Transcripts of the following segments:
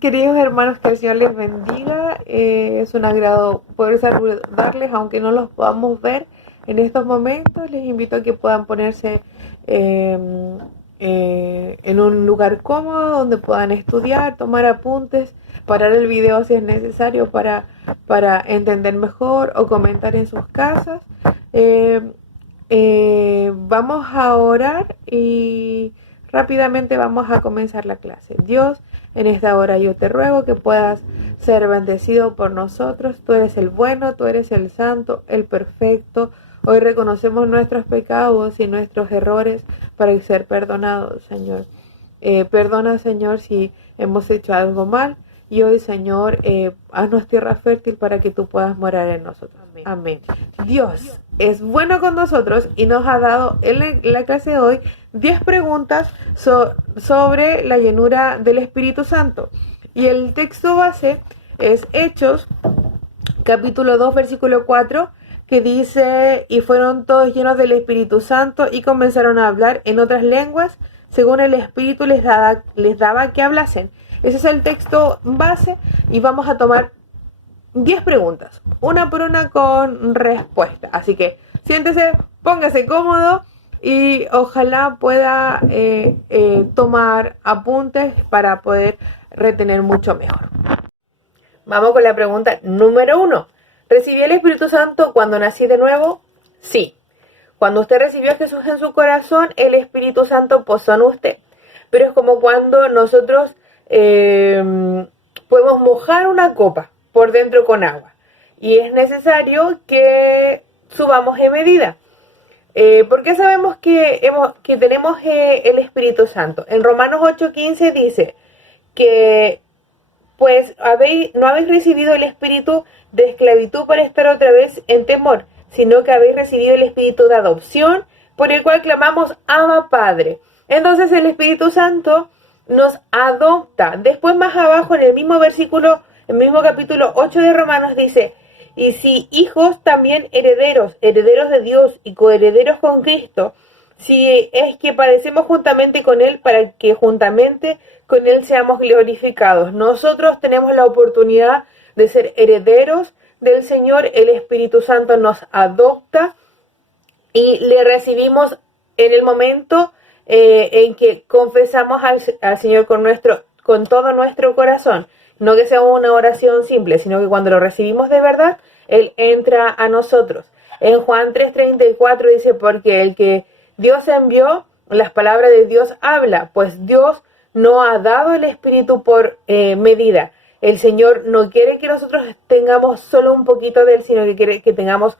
Queridos hermanos, que el Señor les bendiga. Es un agrado poder saludarles, aunque no los podamos ver en estos momentos. Les invito a que puedan ponerse en un lugar cómodo donde puedan estudiar, tomar apuntes, parar el video si es necesario para entender mejor o comentar en sus casas. Vamos a orar y rápidamente vamos a comenzar la clase. Dios, en esta hora yo te ruego que puedas ser bendecido por nosotros. Tú eres el bueno, tú eres el santo, el perfecto. Hoy reconocemos nuestros pecados y nuestros errores para ser perdonados, Señor. Perdona, Señor, si hemos hecho algo mal. Y hoy, Señor, haznos tierra fértil para que tú puedas morar en nosotros. Amén. Dios es bueno con nosotros y nos ha dado en la clase de hoy 10 preguntas sobre la llenura del Espíritu Santo. Y el texto base es Hechos, capítulo 2, versículo 4, que dice: y fueron todos llenos del Espíritu Santo y comenzaron a hablar en otras lenguas, según el Espíritu les daba que hablasen. Ese es el texto base y vamos a tomar 10 preguntas, una por una con respuesta. Así que siéntese, póngase cómodo y ojalá pueda tomar apuntes para poder retener mucho mejor. Vamos con la pregunta número 1. ¿Recibí el Espíritu Santo cuando nací de nuevo? Sí. Cuando usted recibió a Jesús en su corazón, el Espíritu Santo posó en usted. Pero es como cuando nosotros podemos mojar una copa por dentro con agua. Y es necesario que subamos en medida. ¿Por qué sabemos que tenemos el Espíritu Santo? En Romanos 8:15 dice que pues no habéis recibido el espíritu de esclavitud para estar otra vez en temor, sino que habéis recibido el espíritu de adopción, por el cual clamamos Abba Padre. Entonces el Espíritu Santo nos adopta. Después más abajo en el mismo versículo, el mismo capítulo 8 de Romanos dice: y si hijos, también herederos, herederos de Dios y coherederos con Cristo, si es que padecemos juntamente con Él, para que juntamente con Él seamos glorificados. Nosotros tenemos la oportunidad de ser herederos del Señor. El Espíritu Santo nos adopta y le recibimos en el momento en que confesamos al Señor con todo nuestro corazón. No que sea una oración simple, sino que cuando lo recibimos de verdad, Él entra a nosotros. En Juan 3:34 dice: porque el que Dios envió, las palabras de Dios habla, pues Dios no ha dado el Espíritu por medida. El Señor no quiere que nosotros tengamos solo un poquito de Él, sino que quiere que tengamos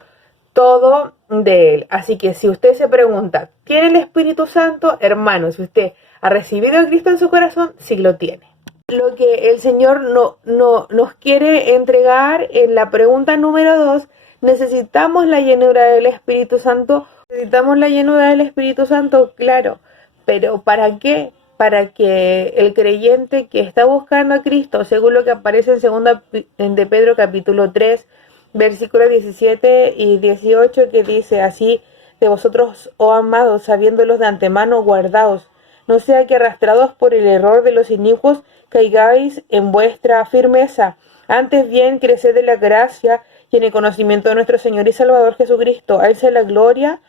todo de Él. Así que si usted se pregunta, ¿tiene el Espíritu Santo? Hermano, si usted ha recibido a Cristo en su corazón, sí lo tiene. Lo que el Señor nos quiere entregar en la pregunta número 2, ¿necesitamos la llenura del Espíritu Santo? Necesitamos la llenura del Espíritu Santo, claro, pero ¿para qué? Para que el creyente que está buscando a Cristo, según lo que aparece en 2 de Pedro capítulo 3, versículos 17 y 18, que dice así: de vosotros, oh amados, sabiéndolos de antemano, guardaos, no sea que arrastrados por el error de los inicuos caigáis en vuestra firmeza. Antes bien, creced en la gracia y en el conocimiento de nuestro Señor y Salvador Jesucristo. A Él sea la gloria,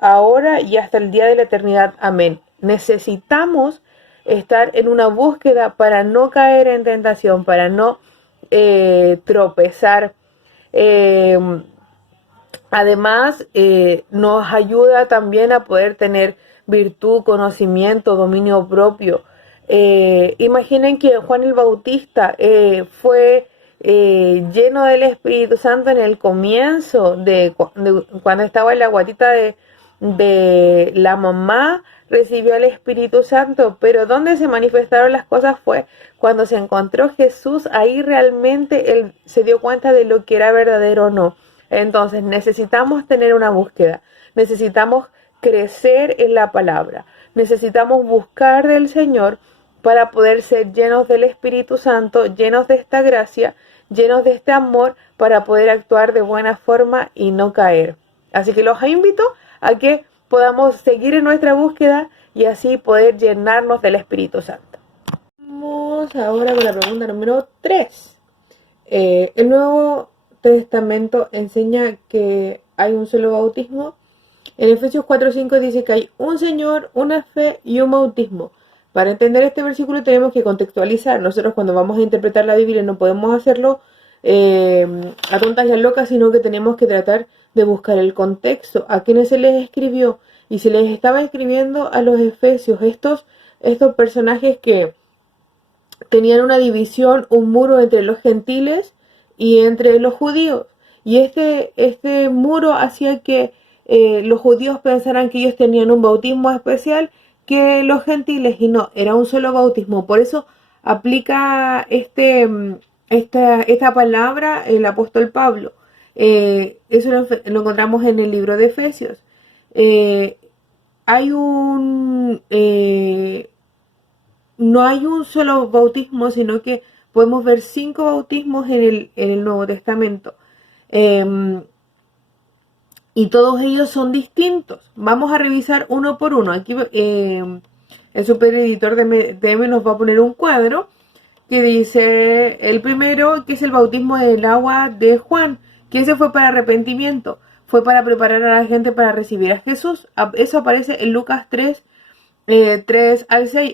ahora y hasta el día de la eternidad. Amén. Necesitamos estar en una búsqueda para no caer en tentación, para no tropezar. Además, nos ayuda también a poder tener virtud, conocimiento, dominio propio. Imaginen que Juan el Bautista fue lleno del Espíritu Santo en el comienzo de cuando estaba en la guatita de la mamá, recibió el Espíritu Santo, pero donde se manifestaron las cosas fue cuando se encontró Jesús. Ahí realmente él se dio cuenta de lo que era verdadero o no. Entonces necesitamos tener una búsqueda, necesitamos crecer en la palabra, necesitamos buscar del Señor para poder ser llenos del Espíritu Santo, llenos de esta gracia, llenos de este amor, para poder actuar de buena forma y no caer. Así que los invito a que podamos seguir en nuestra búsqueda y así poder llenarnos del Espíritu Santo. vamos ahora con la pregunta número 3. El Nuevo Testamento enseña que hay un solo bautismo. En Efesios 4:5 dice que hay un Señor, una fe y un bautismo. Para entender este versículo tenemos que contextualizar. Nosotros cuando vamos a interpretar la Biblia no podemos hacerlo a tontas y a locas, sino que tenemos que tratar de buscar el contexto, a quienes se les escribió, y se les estaba escribiendo a los efesios, estos personajes que tenían una división, un muro entre los gentiles y entre los judíos, y este muro hacía que los judíos pensaran que ellos tenían un bautismo especial que los gentiles, y no, era un solo bautismo. Por eso aplica esta palabra el apóstol Pablo. Eso lo encontramos en el libro de Efesios. Hay no hay un solo bautismo, sino que podemos ver 5 bautismos en el Nuevo Testamento. Y todos ellos son distintos. Vamos a revisar uno por uno. Aquí el supereditor de DM nos va a poner un cuadro que dice el primero, que es el bautismo del agua de Juan, que ese fue para arrepentimiento, fue para preparar a la gente para recibir a Jesús. Eso aparece en Lucas 3, 3 al 6.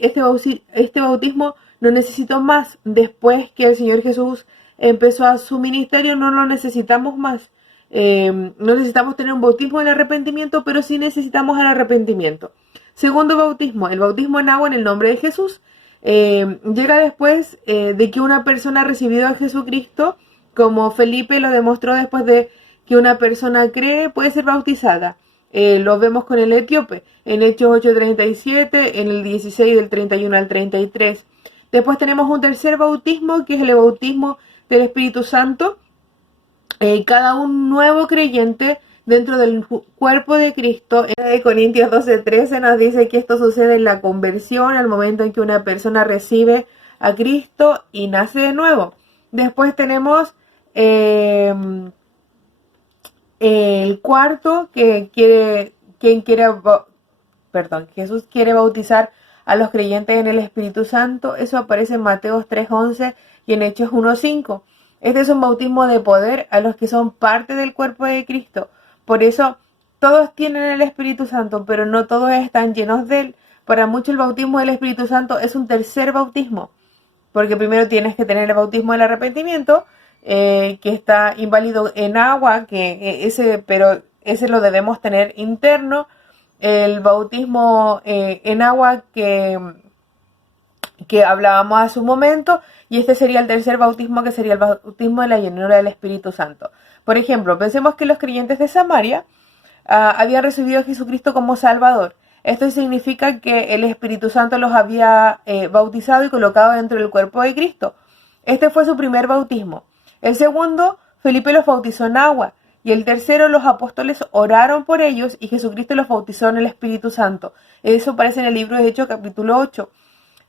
Este bautismo no necesitó más. Después que el Señor Jesús empezó a su ministerio, no lo necesitamos más. No necesitamos tener un bautismo del arrepentimiento, pero sí necesitamos el arrepentimiento. Segundo bautismo, el bautismo en agua en el nombre de Jesús. Llega después de que una persona ha recibido a Jesucristo, como Felipe lo demostró después de que una persona cree, puede ser bautizada. Lo vemos con el etíope, en Hechos 8:37, en el 16 del 31 al 33. Después tenemos un tercer bautismo, que es el bautismo del Espíritu Santo. Cada un nuevo creyente dentro del cuerpo de Cristo. En Corintios 12:13 nos dice que esto sucede en la conversión, al momento en que una persona recibe a Cristo y nace de nuevo. Después tenemos el cuarto, Jesús quiere bautizar a los creyentes en el Espíritu Santo. Eso aparece en Mateo 3:11 y en Hechos 1:5. Este es un bautismo de poder a los que son parte del cuerpo de Cristo. Por eso todos tienen el Espíritu Santo, pero no todos están llenos de él. Para muchos el bautismo del Espíritu Santo es un tercer bautismo, porque primero tienes que tener el bautismo del arrepentimiento, que está inválido en agua, pero ese lo debemos tener interno. El bautismo en agua que hablábamos hace un momento, y este sería el tercer bautismo, que sería el bautismo de la llenura del Espíritu Santo. Por ejemplo, pensemos que los creyentes de Samaria habían recibido a Jesucristo como Salvador. Esto significa que el Espíritu Santo los había bautizado y colocado dentro del cuerpo de Cristo. Este fue su primer bautismo. El segundo, Felipe los bautizó en agua. Y el tercero, los apóstoles oraron por ellos y Jesucristo los bautizó en el Espíritu Santo. Eso aparece en el libro de Hechos capítulo 8.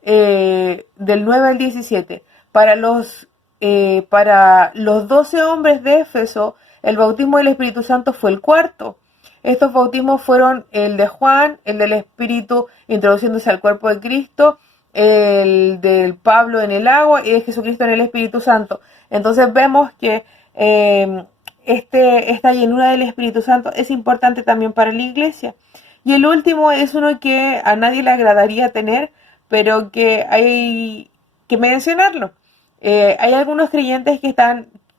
Del 9 al 17. Para los 12 hombres de Éfeso, el bautismo del Espíritu Santo fue el cuarto. Estos bautismos fueron el de Juan, el del Espíritu introduciéndose al cuerpo de Cristo, el del Pablo en el agua y de Jesucristo en el Espíritu Santo. Entonces vemos que esta llenura del Espíritu Santo es importante también para la iglesia. Y el último es uno que a nadie le agradaría tener, pero que hay que mencionarlo. Hay algunos creyentes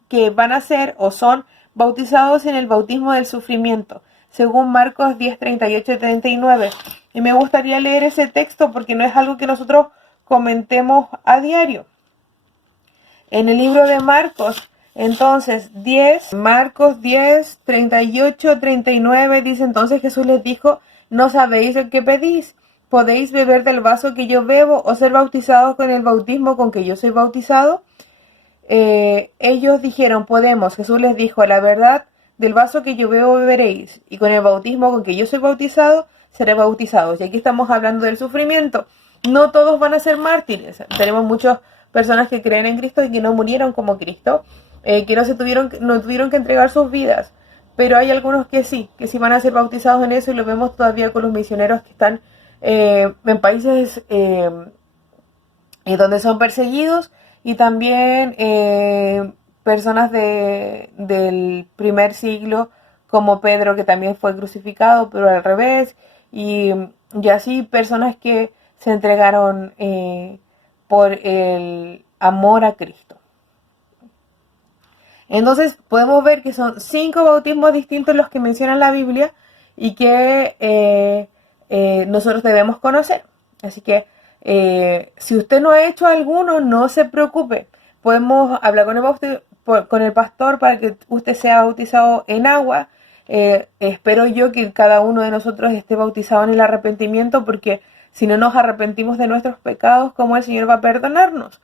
que van a ser o son bautizados en el bautismo del sufrimiento, según Marcos 10:38 y 39. Y me gustaría leer ese texto porque no es algo que nosotros comentemos a diario. En el libro de Marcos, entonces, Marcos 10:38, 39, dice: entonces Jesús les dijo: ¿no sabéis lo que pedís? ¿Podéis beber del vaso que yo bebo o ser bautizados con el bautismo con que yo soy bautizado? Ellos dijeron: podemos. Jesús les dijo: la verdad, del vaso que yo bebo beberéis, y con el bautismo con que yo soy bautizado, seré bautizados. Y aquí estamos hablando del sufrimiento. No todos van a ser mártires. Tenemos muchas personas que creen en Cristo y que no murieron como Cristo, que no tuvieron que entregar sus vidas. Pero hay algunos que sí van a ser bautizados en eso, y lo vemos todavía con los misioneros que están en países donde son perseguidos, y también personas del primer siglo, como Pedro, que también fue crucificado, pero al revés, y así personas que se entregaron por el amor a Cristo. Entonces podemos ver que son 5 bautismos distintos los que menciona la Biblia y que nosotros debemos conocer. Así que si usted no ha hecho alguno, no se preocupe. Podemos hablar con el pastor para que usted sea bautizado en agua. Espero yo que cada uno de nosotros esté bautizado en el arrepentimiento, porque si no nos arrepentimos de nuestros pecados, ¿cómo el Señor va a perdonarnos?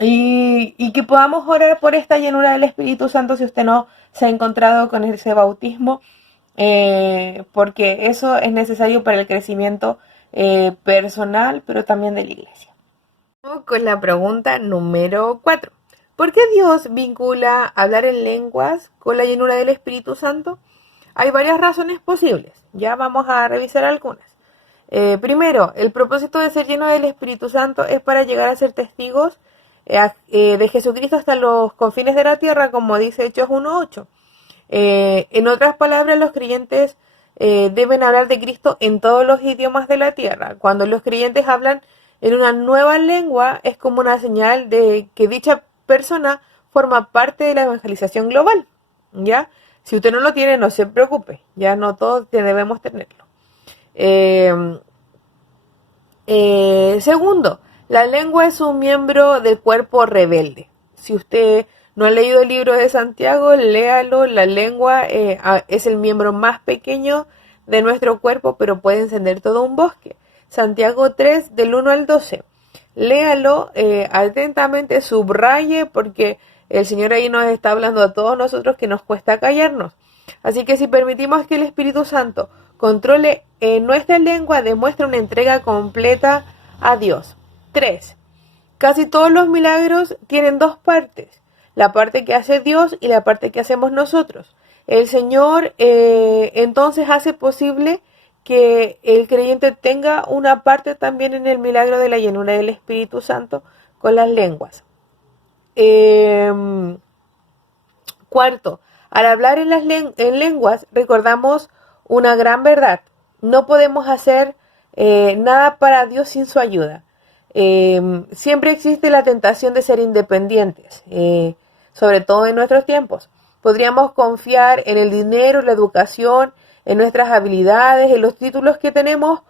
Y que podamos orar por esta llenura del Espíritu Santo si usted no se ha encontrado con ese bautismo, porque eso es necesario para el crecimiento personal, pero también de la iglesia. Vamos con la pregunta número 4. ¿Por qué Dios vincula hablar en lenguas con la llenura del Espíritu Santo? Hay varias razones posibles. Ya vamos a revisar algunas. Primero, el propósito de ser lleno del Espíritu Santo es para llegar a ser testigos de Jesucristo hasta los confines de la tierra, como dice Hechos 1:8. En otras palabras, los creyentes deben hablar de Cristo en todos los idiomas de la tierra. Cuando los creyentes hablan en una nueva lengua, es como una señal de que dicha persona forma parte de la evangelización global. ¿Ya? Si usted no lo tiene, no se preocupe. Ya no todos debemos tenerlo. Segundo, la lengua es un miembro del cuerpo rebelde. Si usted no ha leído el libro de Santiago, léalo. La lengua es el miembro más pequeño de nuestro cuerpo, pero puede encender todo un bosque. Santiago 3, del 1 al 12. Léalo atentamente, subraye, porque el Señor ahí nos está hablando a todos nosotros que nos cuesta callarnos. Así que si permitimos que el Espíritu Santo controle nuestra lengua, demuestra una entrega completa a Dios. 3. Casi todos los milagros tienen dos partes: la parte que hace Dios y la parte que hacemos nosotros. El Señor entonces hace posible que el creyente tenga una parte también en el milagro de la llenura del Espíritu Santo con las lenguas. Cuarto, al hablar en lenguas recordamos una gran verdad: no podemos hacer nada para Dios sin su ayuda. Siempre existe la tentación de ser independientes, sobre todo en nuestros tiempos. Podríamos confiar en el dinero, la educación, en nuestras habilidades, en los títulos que tenemos,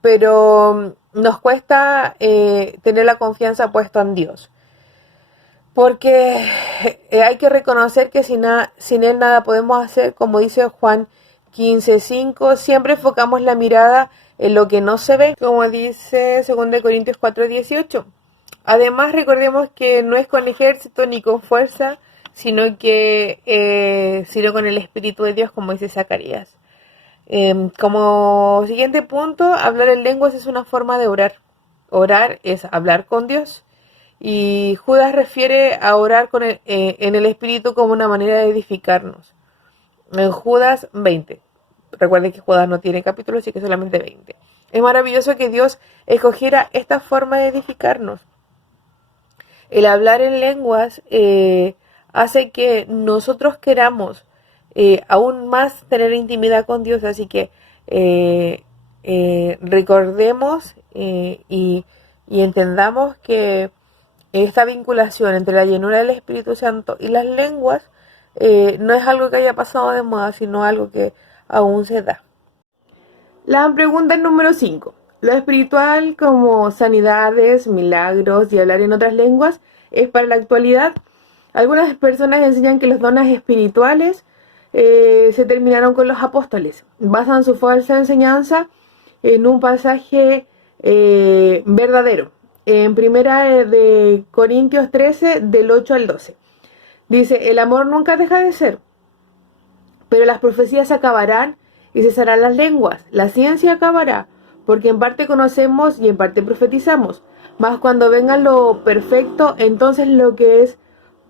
pero nos cuesta tener la confianza puesta en Dios. Porque hay que reconocer que sin Él nada podemos hacer, como dice Juan 15:5, siempre enfocamos la mirada en lo que no se ve, como dice 2 Corintios 4:18. Además, recordemos que no es con ejército ni con fuerza, sino con el Espíritu de Dios, como dice Zacarías. Como siguiente punto, hablar en lenguas es una forma de orar. Orar es hablar con Dios. Y Judas refiere a orar en el Espíritu como una manera de edificarnos. En Judas 20. Recuerden que Judas no tiene capítulos, así que solamente 20. Es maravilloso que Dios escogiera esta forma de edificarnos. El hablar en lenguas hace que nosotros queramos aún más tener intimidad con Dios. Así que recordemos y entendamos que esta vinculación entre la llenura del Espíritu Santo y las lenguas no es algo que haya pasado de moda, sino algo que aún se da. La pregunta número 5. Lo espiritual, como sanidades, milagros y hablar en otras lenguas, es para la actualidad. Algunas personas enseñan que los dones espirituales se terminaron con los apóstoles. Basan su falsa enseñanza en un pasaje verdadero. En 1 Corintios 13, del 8 al 12. Dice: el amor nunca deja de ser, pero las profecías se acabarán y cesarán las lenguas. La ciencia acabará, porque en parte conocemos y en parte profetizamos. Mas cuando venga lo perfecto, entonces lo que es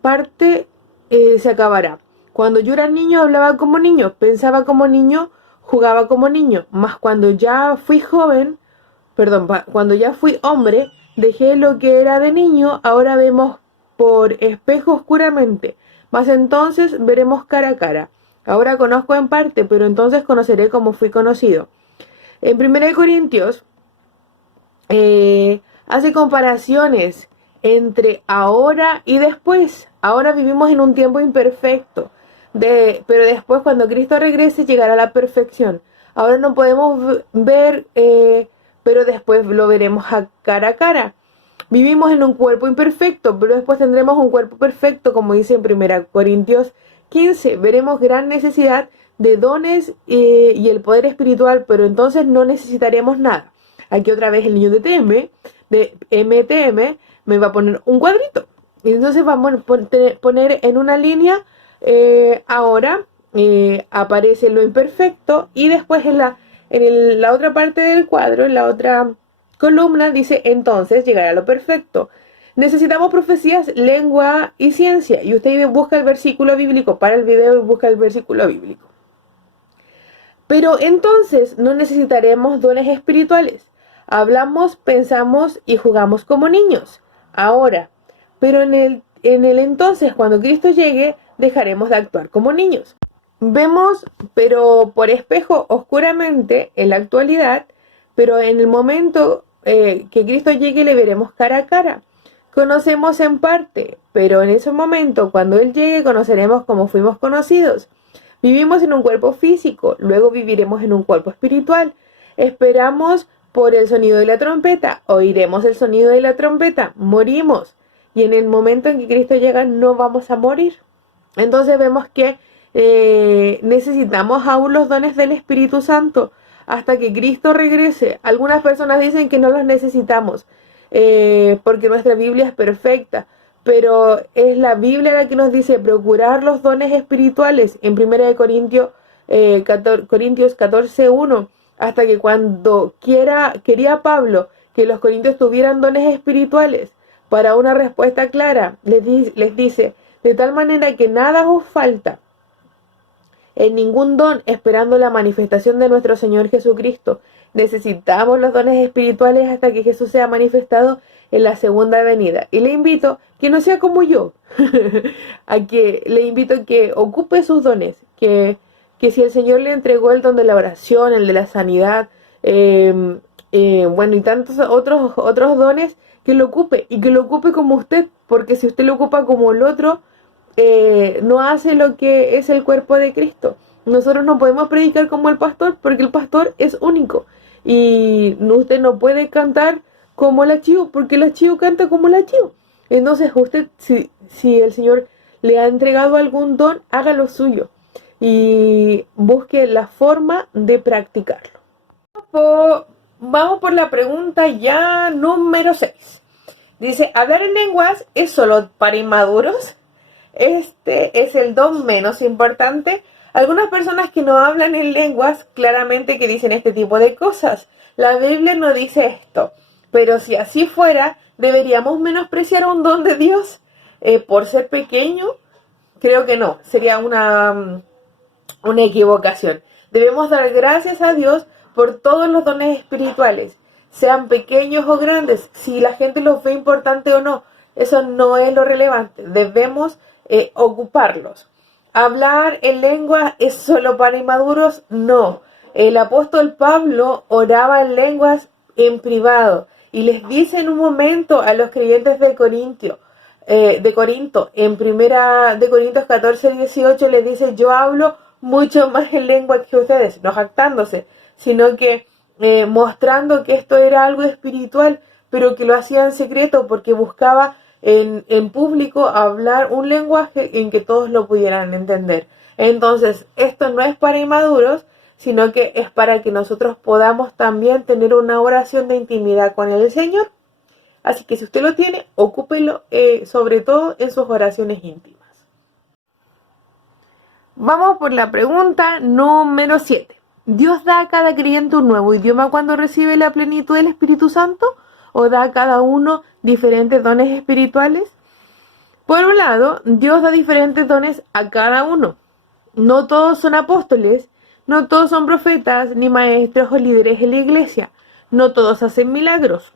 parte se acabará. Cuando yo era niño, hablaba como niño, pensaba como niño, jugaba como niño. Mas cuando ya fui hombre, Dejé lo que era de niño, ahora vemos por espejo oscuramente, mas entonces veremos cara a cara. Ahora conozco en parte, pero entonces conoceré como fui conocido. En 1 Corintios hace comparaciones entre ahora y después. Ahora vivimos en un tiempo imperfecto, pero después cuando Cristo regrese llegará a la perfección. Ahora no podemos ver, pero después lo veremos a cara. Vivimos en un cuerpo imperfecto, pero después tendremos un cuerpo perfecto, como dice en 1 Corintios 15. Veremos gran necesidad de dones y el poder espiritual, pero entonces no necesitaremos nada. Aquí otra vez el niño de MTM, me va a poner un cuadrito. Y entonces vamos a poner en una línea, ahora aparece lo imperfecto y después en la otra parte del cuadro, en la otra columna, dice entonces llegará lo perfecto. Necesitamos profecías, lengua y ciencia. Y usted busca el versículo bíblico, para el video y busca el versículo bíblico. Pero entonces no necesitaremos dones espirituales. Hablamos, pensamos y jugamos como niños. Ahora, pero en el entonces, cuando Cristo llegue, dejaremos de actuar como niños. Vemos, pero por espejo oscuramente en la actualidad, pero en el momento que Cristo llegue le veremos cara a cara. Conocemos en parte, pero en ese momento, cuando Él llegue, conoceremos como fuimos conocidos. Vivimos en un cuerpo físico, luego viviremos en un cuerpo espiritual. Esperamos por el sonido de la trompeta, oiremos el sonido de la trompeta, morimos. Y en el momento en que Cristo llega no vamos a morir. Entonces vemos que necesitamos aún los dones del Espíritu Santo hasta que Cristo regrese. Algunas personas dicen que no los necesitamos porque nuestra Biblia es perfecta, pero es la Biblia la que nos dice procurar los dones espirituales en 1 Corintios 14:1, hasta que cuando quería Pablo que los corintios tuvieran dones espirituales para una respuesta clara, les dice, de tal manera que nada os falta en ningún don, esperando la manifestación de nuestro Señor Jesucristo. Necesitamos los dones espirituales hasta que Jesús sea manifestado en la segunda venida. Y le invito que no sea como yo, le invito a que ocupe sus dones, que si el Señor le entregó el don de la oración, el de la sanidad, bueno, y tantos otros dones, que lo ocupe, y que lo ocupe como usted, porque si usted lo ocupa como el otro, no hace lo que es el cuerpo de Cristo. Nosotros no podemos predicar como el pastor, porque el pastor es único, y usted no puede cantar como la Chiu, porque la Chiu canta como la Chiu. Entonces usted, si el Señor le ha entregado algún don, haga lo suyo y busque la forma de practicarlo. Vamos por la pregunta ya número 6. Dice, ¿hablar en lenguas es solo para inmaduros? Este es el don menos importante. Algunas personas que no hablan en lenguas claramente que dicen este tipo de cosas. La Biblia no dice esto, pero si así fuera, ¿deberíamos menospreciar un don de Dios por ser pequeño? Creo que no, sería una equivocación. Debemos dar gracias a Dios por todos los dones espirituales, sean pequeños o grandes, si la gente los ve importante o no, eso no es lo relevante, debemos ocuparlos. ¿Hablar en lengua es solo para inmaduros? No. El apóstol Pablo oraba en lenguas en privado y les dice en un momento a los creyentes de Corinto, en 1 Corintios 14:18 les dice, yo hablo mucho más en lengua que ustedes, no jactándose, sino que mostrando que esto era algo espiritual, pero que lo hacía en secreto porque buscaba en público hablar un lenguaje en que todos lo pudieran entender. Entonces, esto no es para inmaduros, sino que es para que nosotros podamos también tener una oración de intimidad con el Señor. Así que si usted lo tiene, ocúpelo sobre todo en sus oraciones íntimas. Vamos por la pregunta número 7. ¿Dios da a cada creyente un nuevo idioma cuando recibe la plenitud del Espíritu Santo? ¿O da a cada uno diferentes dones espirituales? Por un lado, Dios da diferentes dones a cada uno. No todos son apóstoles, no todos son profetas, ni maestros o líderes en la iglesia. No todos hacen milagros.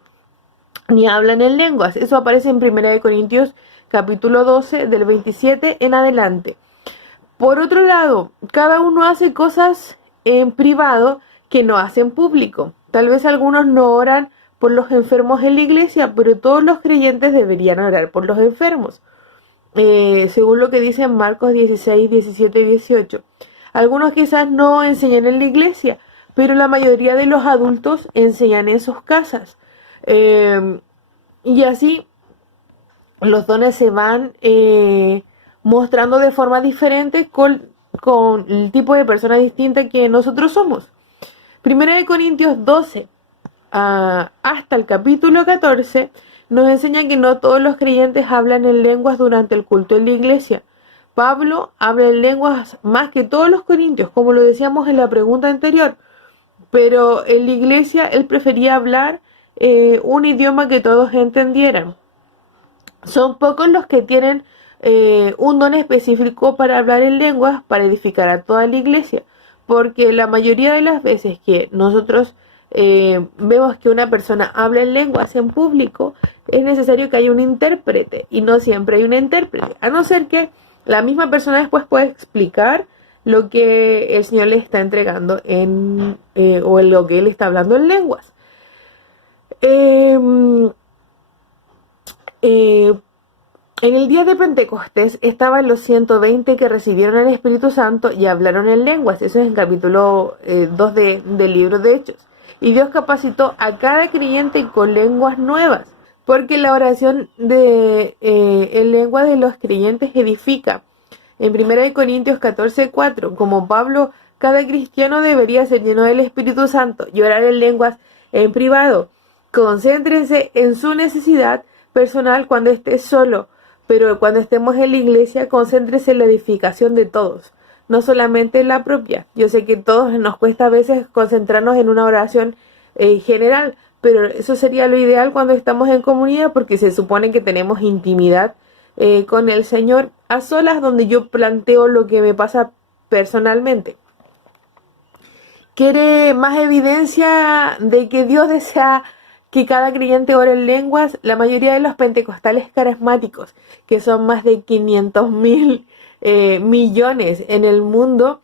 ni hablan en lenguas. Eso aparece en 1 Corintios capítulo 12, del 27 en adelante. Por otro lado, cada uno hace cosas en privado que no hace en público. Tal vez algunos no oran por los enfermos en la iglesia, pero todos los creyentes deberían orar por los enfermos. Según lo que dice Marcos 16, 17 y 18. Algunos quizás no enseñan en la iglesia, pero la mayoría de los adultos enseñan en sus casas. Y así los dones se van mostrando de forma diferente con el tipo de persona distinta que nosotros somos. 1 Corintios 12 hasta el capítulo 14 nos enseña que no todos los creyentes hablan en lenguas durante el culto en la iglesia. Pablo habla en lenguas más que todos los corintios, como lo decíamos en la pregunta anterior, pero en la iglesia él prefería hablar un idioma que todos entendieran. Son pocos los que tienen un don específico para hablar en lenguas para edificar a toda la iglesia, porque la mayoría de las veces que nosotros vemos que una persona habla en lenguas en público, es necesario que haya un intérprete, y no siempre hay un intérprete, a no ser que la misma persona después pueda explicar lo que el Señor le está entregando o en lo que Él está hablando en lenguas. En el día de Pentecostés estaban los 120 que recibieron el Espíritu Santo y hablaron en lenguas. Eso es en capítulo 2 del libro de Hechos. Y Dios capacitó a cada creyente con lenguas nuevas, porque la oración en lengua de los creyentes edifica. En 1 Corintios 14:4, como Pablo, cada cristiano debería ser lleno del Espíritu Santo y orar en lenguas en privado. Concéntrense en su necesidad personal cuando esté solo, pero cuando estemos en la iglesia, concéntrese en la edificación de todos, no solamente en la propia. Yo sé que a todos nos cuesta a veces concentrarnos en una oración general, pero eso sería lo ideal cuando estamos en comunidad, porque se supone que tenemos intimidad con el Señor a solas, donde yo planteo lo que me pasa personalmente. ¿Quiere más evidencia de que Dios desea que cada creyente ore en lenguas? La mayoría de los pentecostales carismáticos, que son más de 500,000 millones en el mundo,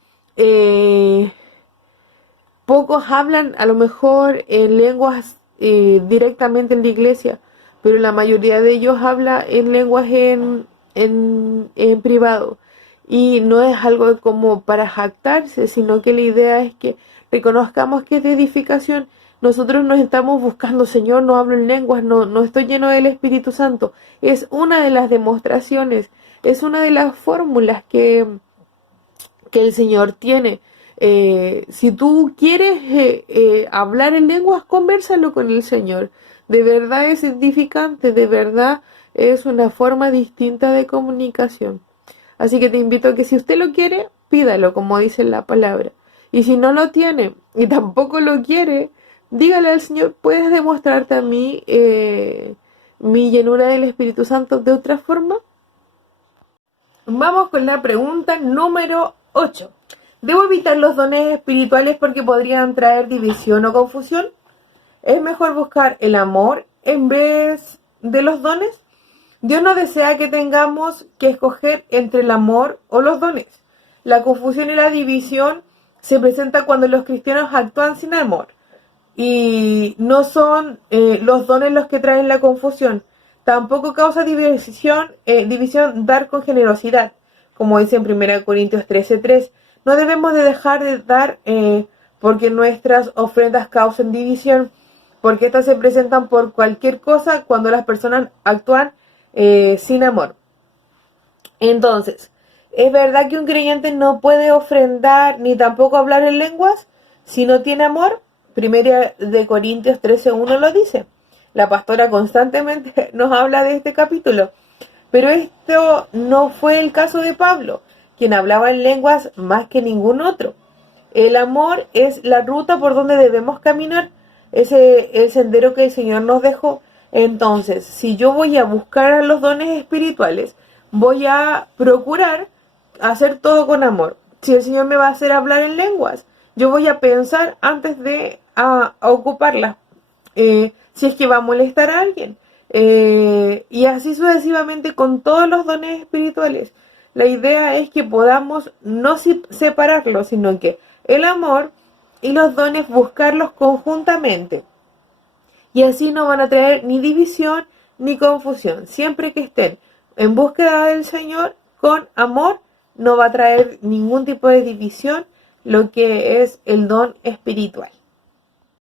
pocos hablan a lo mejor en lenguas directamente en la iglesia, pero la mayoría de ellos habla en lenguas en privado. Y no es algo como para jactarse, sino que la idea es que reconozcamos que es de edificación. Nosotros nos estamos buscando, Señor, no hablo en lenguas, no estoy lleno del Espíritu Santo. Es una de las demostraciones, es una de las fórmulas que el Señor tiene. Si tú quieres hablar en lenguas, convérsalo con el Señor. De verdad es edificante, de verdad es una forma distinta de comunicación. Así que te invito a que si usted lo quiere, pídalo, como dice la palabra. Y si no lo tiene y tampoco lo quiere, dígale al Señor, ¿puedes demostrarte a mí mi llenura del Espíritu Santo de otra forma? Vamos con la pregunta número 8. ¿Debo evitar los dones espirituales porque podrían traer división o confusión? ¿Es mejor buscar el amor en vez de los dones? Dios no desea que tengamos que escoger entre el amor o los dones. La confusión y la división se presenta cuando los cristianos actúan sin amor. Y no son los dones los que traen la confusión. Tampoco causa división dar con generosidad, como dice en 1 Corintios 13:3. No debemos de dejar de dar porque nuestras ofrendas causen división, porque estas se presentan por cualquier cosa cuando las personas actúan sin amor. Entonces, ¿es verdad que un creyente no puede ofrendar ni tampoco hablar en lenguas si no tiene amor? 1 Corintios 13:1 lo dice. La pastora constantemente nos habla de este capítulo. Pero esto no fue el caso de Pablo, quien hablaba en lenguas más que ningún otro. El amor es la ruta por donde debemos caminar, es el sendero que el Señor nos dejó. Entonces, si yo voy a buscar los dones espirituales, voy a procurar hacer todo con amor. Si el Señor me va a hacer hablar en lenguas, yo voy a pensar antes de ocuparlas. si es que va a molestar a alguien. Y así sucesivamente con todos los dones espirituales. La idea es que podamos no separarlos, sino que el amor y los dones buscarlos conjuntamente. Y así no van a traer ni división ni confusión. Siempre que estén en búsqueda del Señor con amor, no va a traer ningún tipo de división lo que es el don espiritual.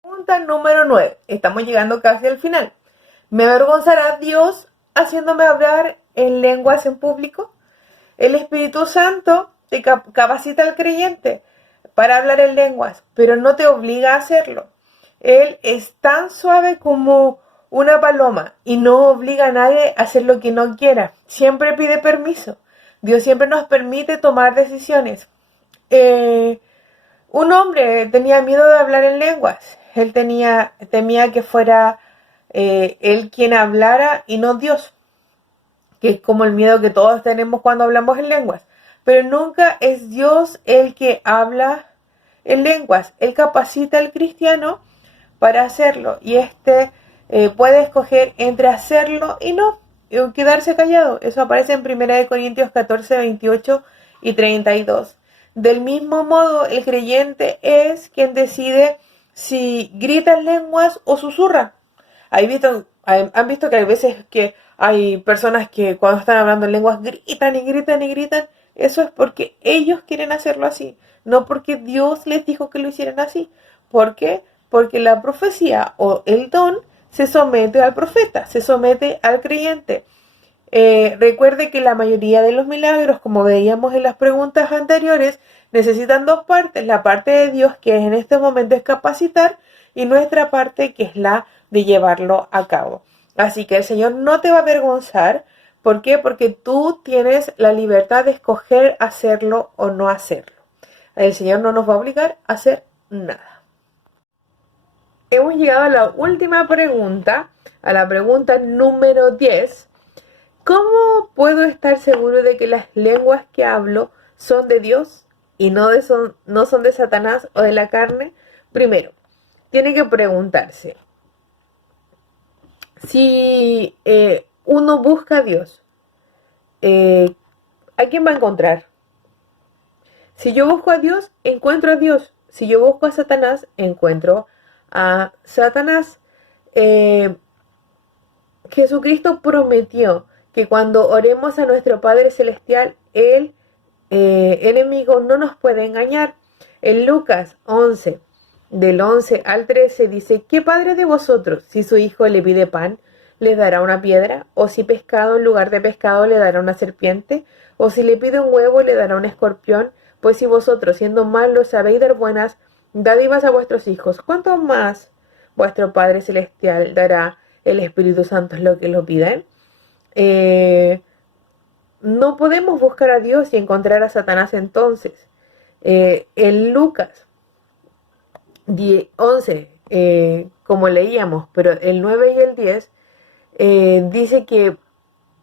Pregunta número 9. Estamos llegando casi al final. ¿Me avergonzará Dios haciéndome hablar en lenguas en público? El Espíritu Santo te capacita al creyente para hablar en lenguas, pero no te obliga a hacerlo. Él es tan suave como una paloma y no obliga a nadie a hacer lo que no quiera. Siempre pide permiso. Dios siempre nos permite tomar decisiones. Un hombre tenía miedo de hablar en lenguas. Él temía que fuera él quien hablara y no Dios, que es como el miedo que todos tenemos cuando hablamos en lenguas. Pero nunca es Dios el que habla en lenguas. Él capacita al cristiano para hacerlo y puede escoger entre hacerlo y no, y quedarse callado. Eso aparece en 1 Corintios 14, 28 y 32. Del mismo modo, el creyente es quien decide si grita en lenguas o susurra. Han visto que hay veces que hay personas que cuando están hablando en lenguas gritan y gritan y gritan. Eso es porque ellos quieren hacerlo así, no porque Dios les dijo que lo hicieran así. ¿Por qué? Porque la profecía o el don se somete al profeta, se somete al creyente. Recuerde que la mayoría de los milagros, como veíamos en las preguntas anteriores, necesitan dos partes. La parte de Dios, que en este momento es capacitar, y nuestra parte, que es la de llevarlo a cabo. Así que el Señor no te va a avergonzar. ¿Por qué? Porque tú tienes la libertad de escoger hacerlo o no hacerlo. El Señor no nos va a obligar a hacer nada. Hemos llegado a la última pregunta, a la pregunta número 10. ¿Cómo puedo estar seguro de que las lenguas que hablo son de Dios y no son de Satanás o de la carne? Primero, tiene que preguntarse, si uno busca a Dios, ¿a quién va a encontrar? Si yo busco a Dios, encuentro a Dios. Si yo busco a Satanás, encuentro a Satanás. Jesucristo prometió que cuando oremos a nuestro Padre Celestial, el enemigo no nos puede engañar. En Lucas 11, del 11 al 13 dice: ¿qué padre de vosotros, si su hijo le pide pan, le dará una piedra? ¿O si pescado en lugar de pescado le dará una serpiente? ¿O si le pide un huevo le dará un escorpión? Pues si vosotros, siendo malos, sabéis dar buenas dádivas a vuestros hijos, ¿cuánto más vuestro Padre Celestial dará el Espíritu Santo es lo que lo piden? No podemos buscar a Dios y encontrar a Satanás entonces. En Lucas 11, como leíamos, pero el 9 y el 10, dice que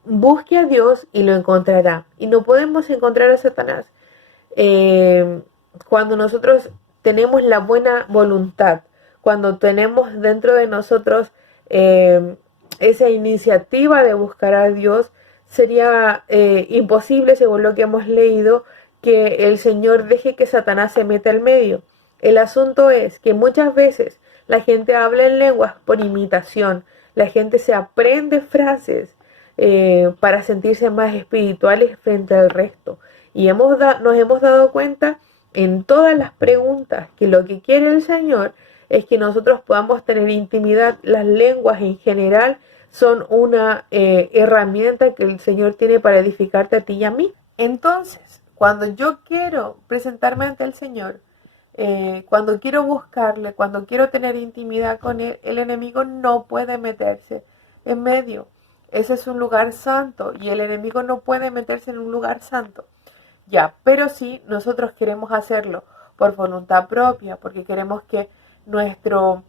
busque a Dios y lo encontrará. Y no podemos encontrar a Satanás cuando nosotros tenemos la buena voluntad, cuando tenemos dentro de nosotros esa iniciativa de buscar a Dios. Sería imposible, según lo que hemos leído, que el Señor deje que Satanás se meta al medio. El asunto es que muchas veces la gente habla en lenguas por imitación, la gente se aprende frases para sentirse más espirituales frente al resto. Y nos hemos dado cuenta en todas las preguntas que lo que quiere el Señor es que nosotros podamos tener intimidad. Las lenguas en general son una herramienta que el Señor tiene para edificarte a ti y a mí. Entonces, cuando yo quiero presentarme ante el Señor, cuando quiero buscarle, cuando quiero tener intimidad con Él, el enemigo no puede meterse en medio. Ese es un lugar santo y el enemigo no puede meterse en un lugar santo. Ya, pero sí, nosotros queremos hacerlo por voluntad propia, porque queremos que nuestro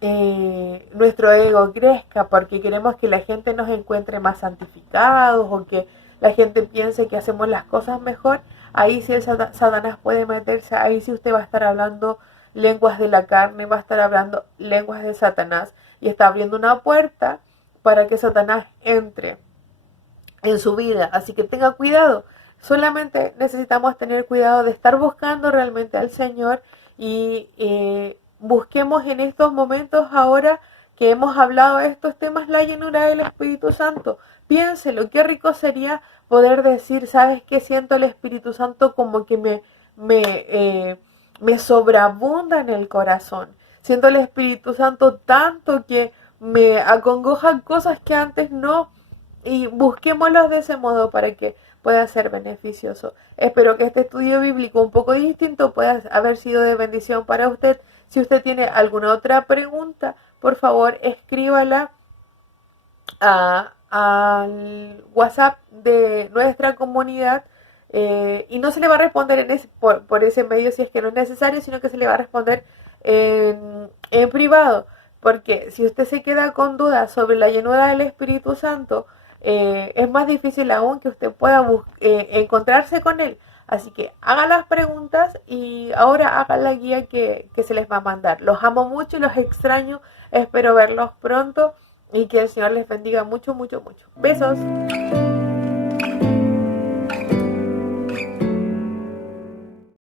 ego crezca, porque queremos que la gente nos encuentre más santificados o que la gente piense que hacemos las cosas mejor. Ahí sí el Satanás puede meterse, ahí sí usted va a estar hablando lenguas de la carne, va a estar hablando lenguas de Satanás y está abriendo una puerta para que Satanás entre en su vida. Así que tenga cuidado. Solamente necesitamos tener cuidado de estar buscando realmente al Señor y busquemos en estos momentos ahora que hemos hablado de estos temas la llenura del Espíritu Santo. Piénselo, qué rico sería poder decir, ¿sabes qué? Siento el Espíritu Santo como que me sobreabunda en el corazón. Siento el Espíritu Santo tanto que me acongojan cosas que antes no. Y busquémoslos de ese modo para que pueda ser beneficioso. Espero que este estudio bíblico un poco distinto pueda haber sido de bendición para usted. Si usted tiene alguna otra pregunta, por favor escríbala al WhatsApp de nuestra comunidad y no se le va a responder por ese medio si es que no es necesario, sino que se le va a responder en privado. Porque si usted se queda con dudas sobre la llenura del Espíritu Santo, es más difícil aún que usted pueda encontrarse con él. Así que haga las preguntas y ahora haga la guía que se les va a mandar. Los amo mucho y los extraño. Espero verlos pronto y que el Señor les bendiga mucho, mucho, mucho. Besos.